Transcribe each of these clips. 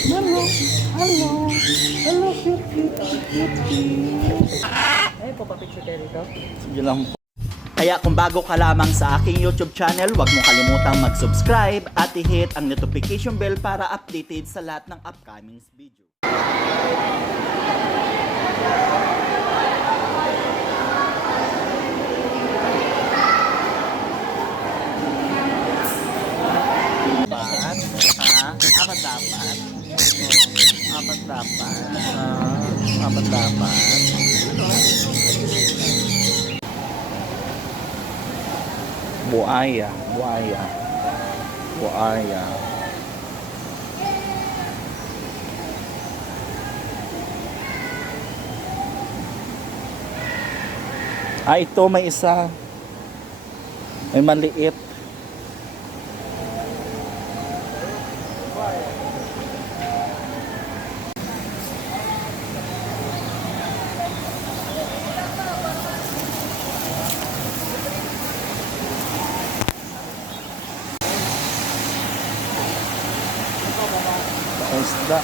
Hello. Hello. Hello, cute, cute, cute, cute. Ay, papapicture kayo dito? Sige lang po. Kaya kung bago ka lamang sa aking YouTube channel, huwag mo kalimutang mag-subscribe at i-hit ang notification bell para updated sa lahat ng upcoming video. Apat dapat. Apat dapat. Apat dapat. Buaya, buaya. Buaya. Ito may isa. May maliit. Isda.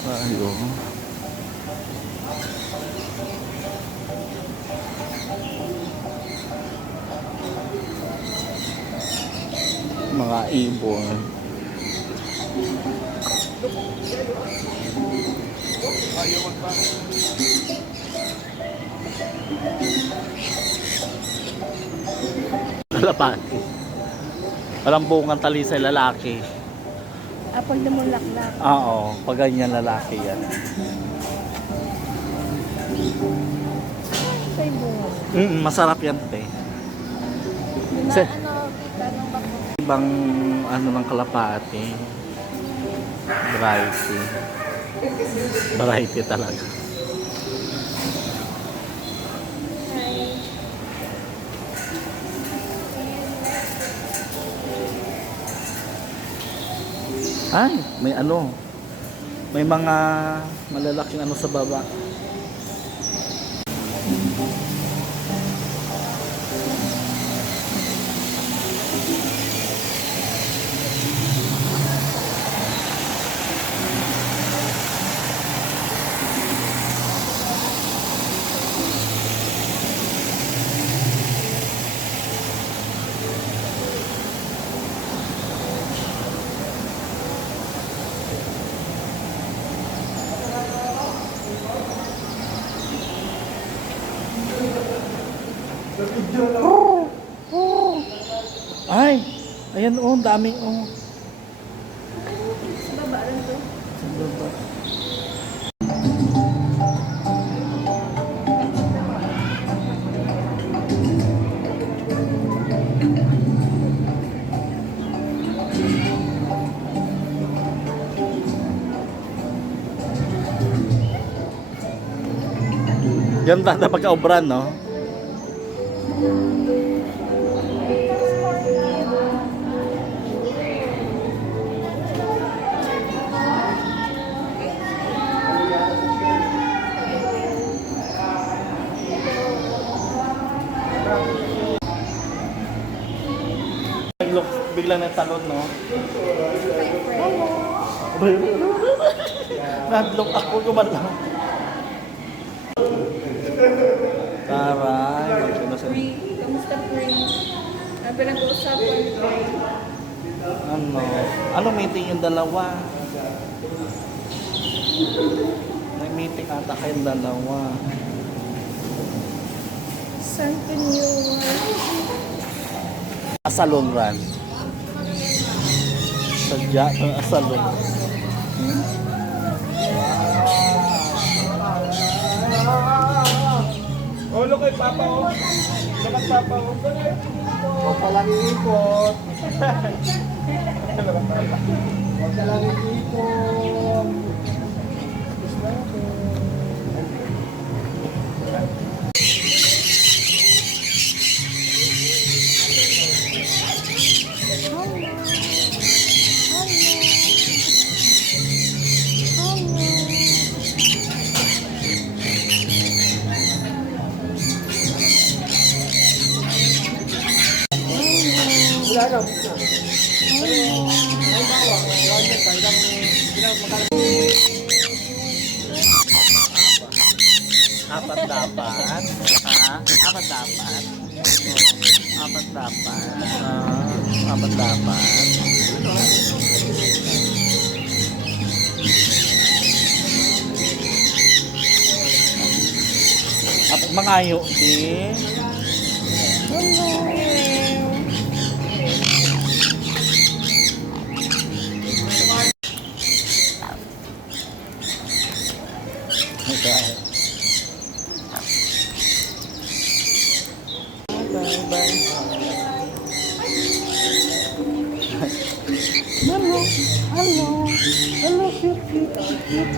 Tayo. Mga ibon. Ayaw magpa. Kalapati. Walang bungang talisay lalaki. Pag namulaklak. Oo, pag ganyan lalaki yan. Sa bunga. Masarap yan, te. Kita ng bako. Ibang ano ng kalapati. Variety. Variety talaga. Ay, may ano. May mga malalaking ano sa baba. Ay, ayan oh, daming oh. Sa baba rin to. Sa baba. Ganda na pagka-obran, no? Biglang natalon, no? Nadlok ako gumalang. Taray, Kamusta, Prince? Pinag-uusapan ko. Ano meeting yung dalawa? May meeting ata kayong dalawa. Centennial. Salon run. Sadya, salon. Oh, look kay Papa, oh. Look at Papa, oh. Huwag ka lang iikot. Huwag ka lang iikot. Wala na. Apat dapat. Ha? Apat dapat. Oh, apat dapat. Apat dapat. Apat mangayo din. Okay. Bye-bye. Hello, hello, hello, cute, cute, cute,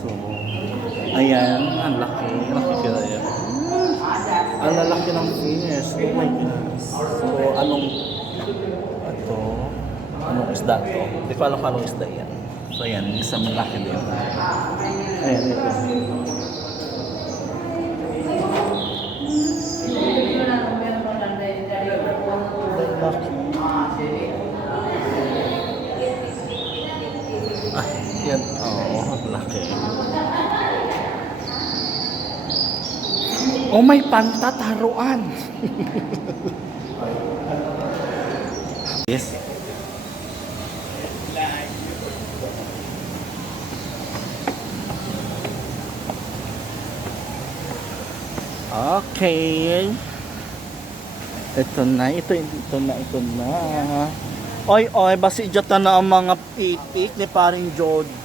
So, ayan, ang laki. Nakikita yan. Ang lalaki ng fish. Oh my goodness. So, anong isda to? Hindi ko alam kung anong isda yan. So, ayan, isang malaki din. Ayan, ito. Ah, yan. Oo, laki. Oh, may pantat haruan. Yes. Okay. Ito na. Oy, basi dyan na ang mga pipik ni paring Georgie.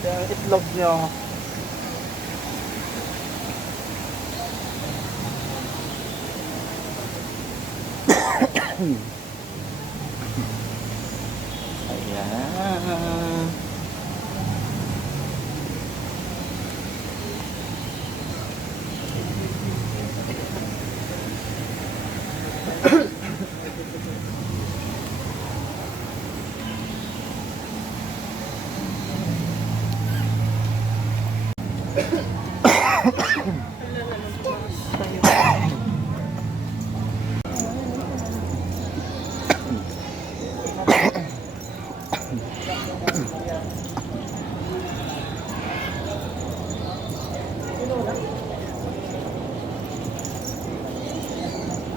Yung itlog nyo. Ayan.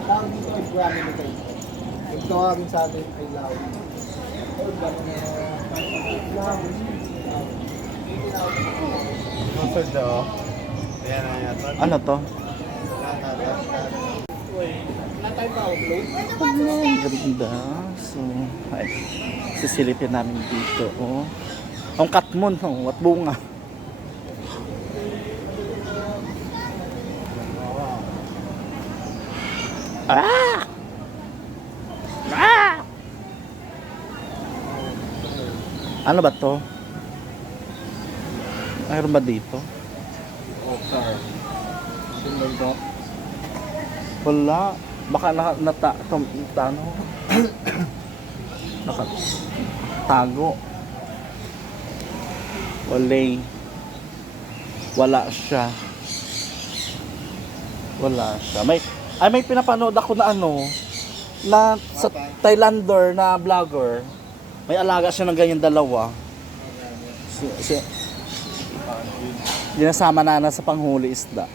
Tawag dito is Grammy Little. Yung tawagin sa atin ay Lawi. Masod daw. Ayan, ayan. Ano to? Wala tayo pa upload? Ang ganda. So, ay, sisilipin namin dito. Oh. Ang katmon, oh, at bunga. Ah! Ah! Ano ba to? Mayroon ba dito? Okay. Sino ba? Wala. Baka ano? Nakatago. Wala siya. May pinapanood ako na na sa Thailander na vlogger. May alaga siya ng ganyan dalawa. Ginasama na sa panghuli isda.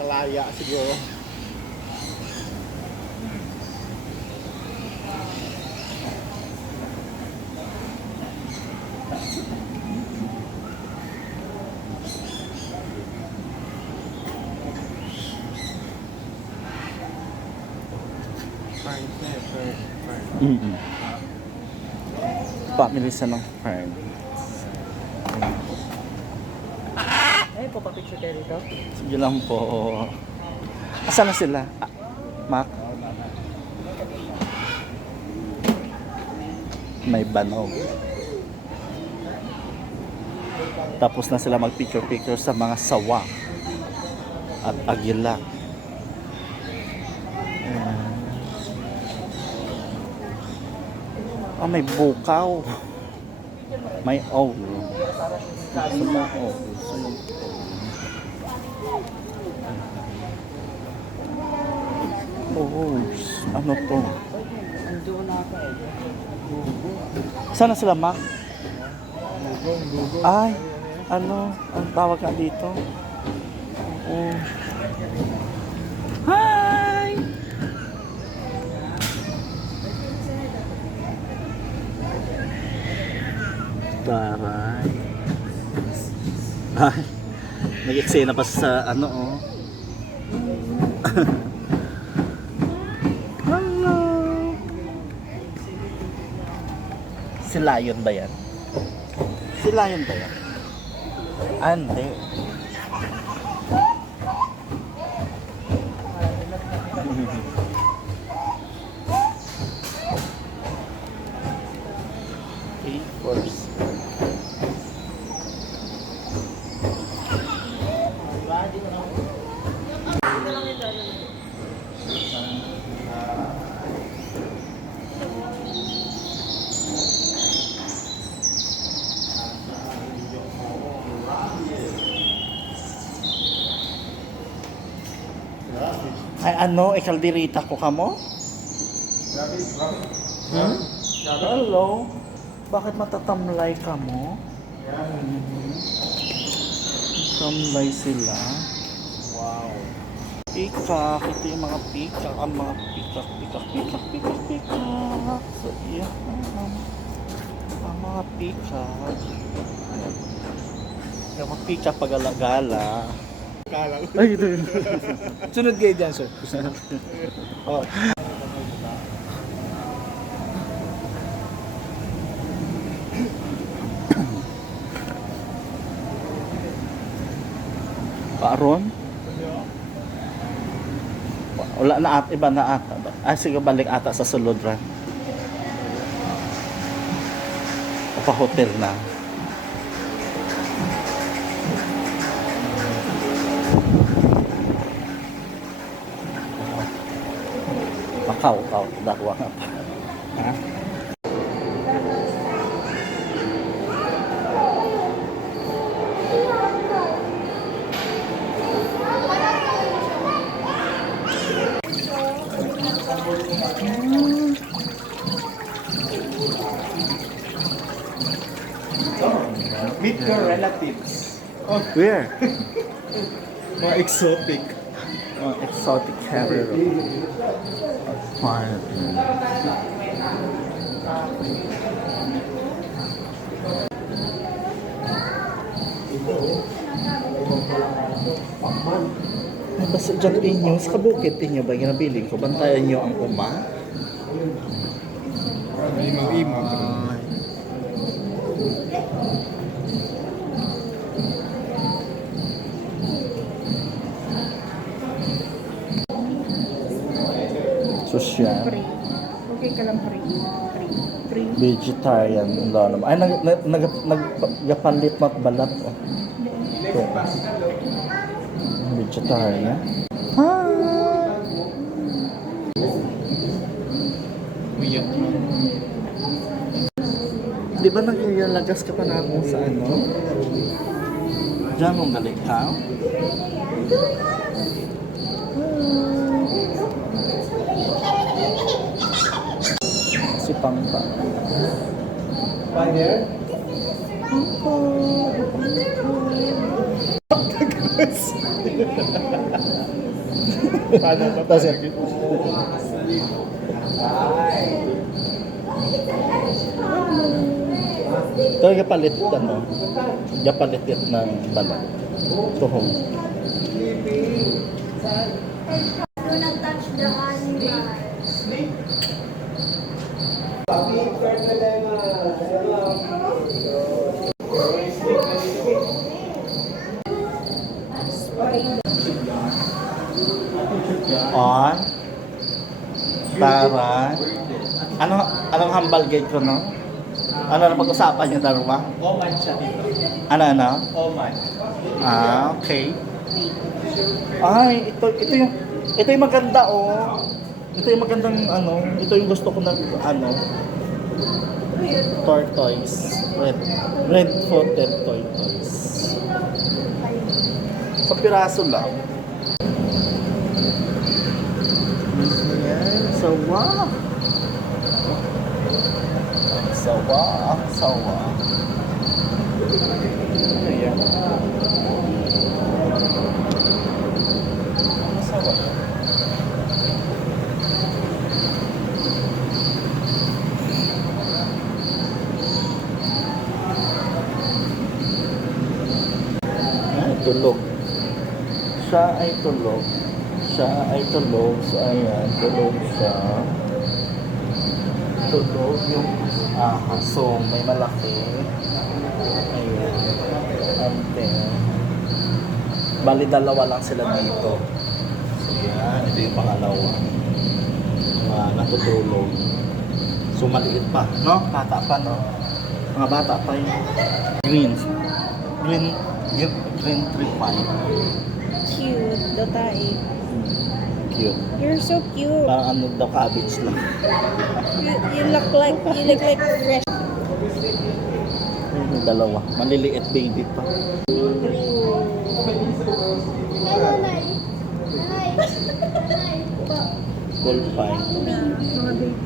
Kalaya siguro. Mm-hmm. Family sa ng friend. Ay, papapicture kayo dito? Sige lang po. Asan na sila? Mac? May banog. Tapos na sila mag-picture-picture sa mga sawa at agila. Ah, may bukaw. May owl. Sa mga owl. So, yung oh, ano to? Sana sila, Mac? Ay, ano? Ang tawag nga dito? Oh. Hi! Taray. Ay, nag-eksena pa sa ano, oh. Hello. Si Lion ba yan? Si Lion ba yan? Hindi. A-Force. Ay ano, ikaldirita ko kamo? Hmm? Hello? Bakit matatamlay ka mo? Tamlay sila. Wow. Pikak, ito yung mga pikak, ang mga pikak. So, yeah. Ang mga pikak. Yung mga pikak pag-alagala. Ay, ito yun. Sunod kayo dyan, sir. Oh. Paaron? Wala na at iba na ata. Ah, sige balik ata sa sulod ra. O pa hotel na. Macau, dakwa nga pa. Ha? Meet your relatives. Oh, where? Mga exotic. Exotic carrier. Fine. Ay, basta dyan inyo, sa kabukit inyo ba ginabiling ko? Bantayan nyo ang uma? Imang-imang. Social. Free. Okay ka lang free. Free. Vegetarian. Ay, nagapalit mat balat. Oh. Ito. Vegetarian. Di ba nagyalagas ka pa na ako sa ano? Diyan mong galing ka? Si Pampa. Father? Paano ba? Tapos talaga palit ano, palit ng balat. Tuhong. Do not touch the animal. On. Tara. Anong hambal gate ko, no? Ano na pag-usapan niyo, Daruma? Oman siya dito. Ano? Oman. Ah, okay. Ay, ito yung maganda, oh. Ito yung magandang, ito yung gusto ko na, tortoise. Red-footed tortoise. Sa piraso lang. Ayan, sawa. Sawa. Ayan. Sawa. Ay, tulog. Siya ay tulog. So, ayan, tulog siya. Tulog yung ahasong, may malaki. Ayan. And then, bali dalawa lang sila dito. So, yan, ito yung pangalawa. Natutulog. So, maliit pa, no? Bata pa, no? Mga bata pa yun. Green tree pine. Cute. Dotae. Cute. You're so cute. Parang daw cabbage lang. You look like fresh. Yung dalawa. Maliliit baby pa. Gold pine. Mga baby.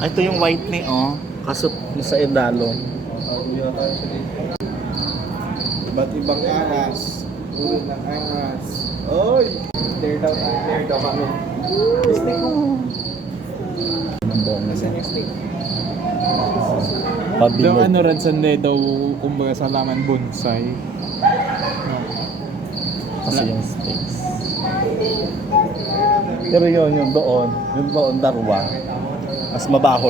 Ay, ito yung white ni, oh. Kaso sa Edalo. Iba't ibang ahas. Uri ng ahas. Oy! There daw kami. Stick mo. Ang buong nasa. Yung Pabilog. ano rin sande daw, kumbaga sa laman bonsai. Kasi yung space. Pero yun, yung doon darwa. Mas mabaho